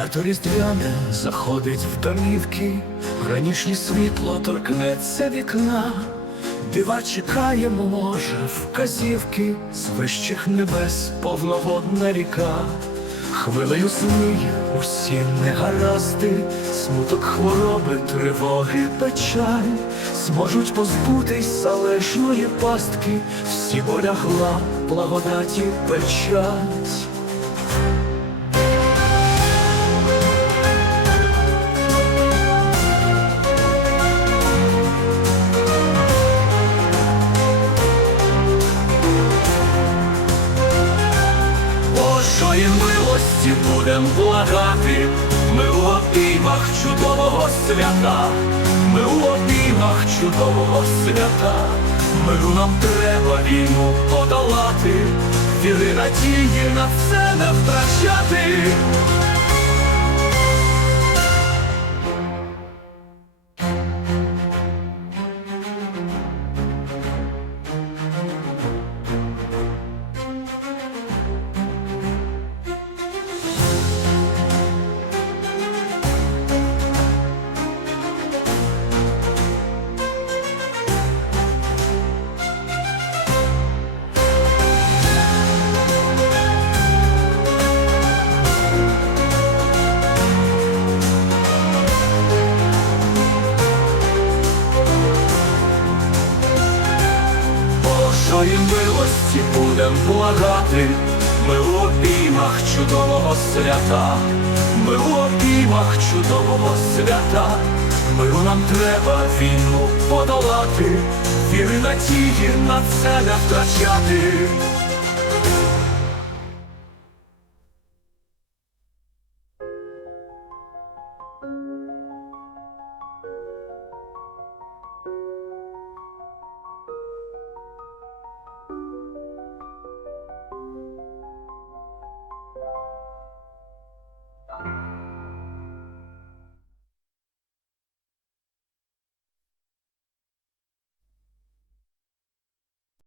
Свято різдвяне заходить в домівки, Ранішнє світло торкнеться вікна, Дива чекаємо, може, вказівки, З вищих небес повноводна ріка, Хвилею зміє усі негаразди, Смуток хвороби, тривоги, печаль, Зможуть позбутись залежної пастки, Всі болягла, благодаті печать. Божої милості будем благати, ми у обіймах чудового свята, ми у обіймах чудового свята, миру нам треба війну подолати, віри надії на все не втрачати. Божої милості будем благати, ми в обіймах чудового свята, ми в обіймах чудового свята, миру нам треба війну подолати, віри надії на це не втрачати.